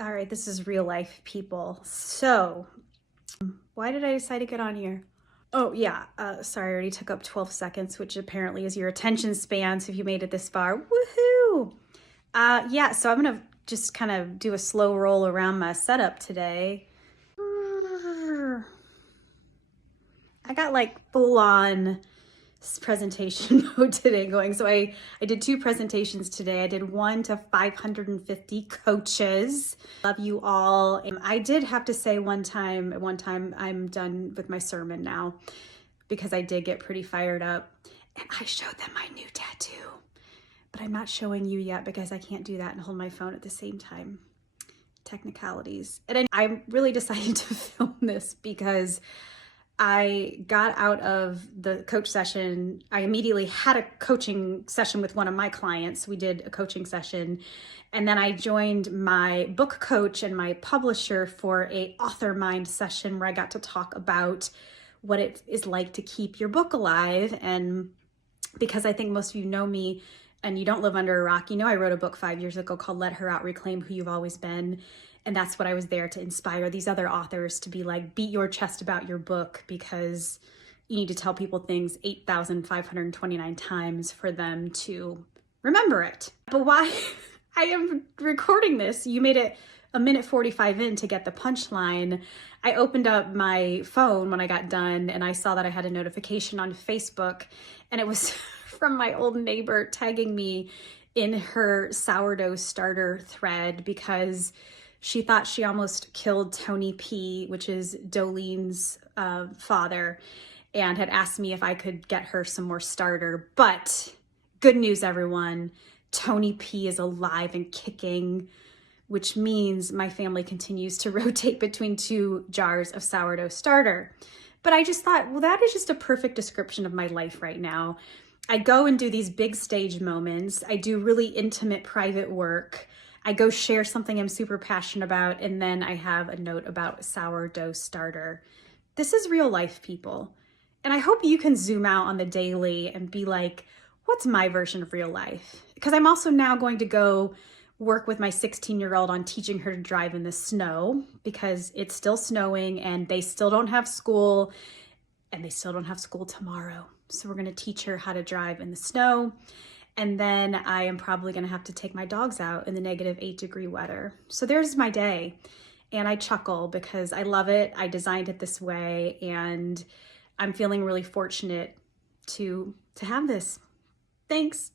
All right, this is real life, people. So, why did I decide to get on here? Oh, yeah. Sorry, I already took up 12 seconds, which apparently is your attention span. So, if you made it this far, woohoo! Yeah, so I'm going to just kind of do a slow roll around my setup today. I got like full on presentation mode today going. So I did 2 presentations today. I did one to 550 coaches. Love you all. And I did have to say one time I'm done with my sermon now because I did get pretty fired up. And I showed them my new tattoo. But I'm not showing you yet because I can't do that and hold my phone at the same time. Technicalities. And I really decided to film this because I got out of the coach session. I immediately had a coaching session with one of my clients. We did a coaching session. And then I joined my book coach and my publisher for a author mind session where I got to talk about what it is like to keep your book alive. And because I think most of you know me and you don't live under a rock, you know I wrote a book 5 years ago called Let Her Out, Reclaim Who You've Always Been. And that's what I was there to inspire these other authors to be like, beat your chest about your book because you need to tell people things 8,529 times for them to remember it. But why I am recording this, you made it a minute 45 in to get the punchline. I opened up my phone when I got done and I saw that I had a notification on Facebook and it was from my old neighbor tagging me in her sourdough starter thread because she thought she almost killed Tony P, which is Dolene's father, and had asked me if I could get her some more starter. But good news, everyone. Tony P is alive and kicking, which means my family continues to rotate between 2 jars of sourdough starter. But I just thought, well, that is just a perfect description of my life right now. I go and do these big stage moments. I do really intimate private work. I go share something I'm super passionate about, and then I have a note about sourdough starter. This is real life, people. And I hope you can zoom out on the daily and be like, what's my version of real life? Because I'm also now going to go work with my 16-year-old on teaching her to drive in the snow because it's still snowing and they still don't have school and they still don't have school tomorrow. So we're going to teach her how to drive in the snow. And then I am probably going to have to take my dogs out in the -8-degree weather. So there's my day. And I chuckle because I love it. I designed it this way. And I'm feeling really fortunate to have this. Thanks.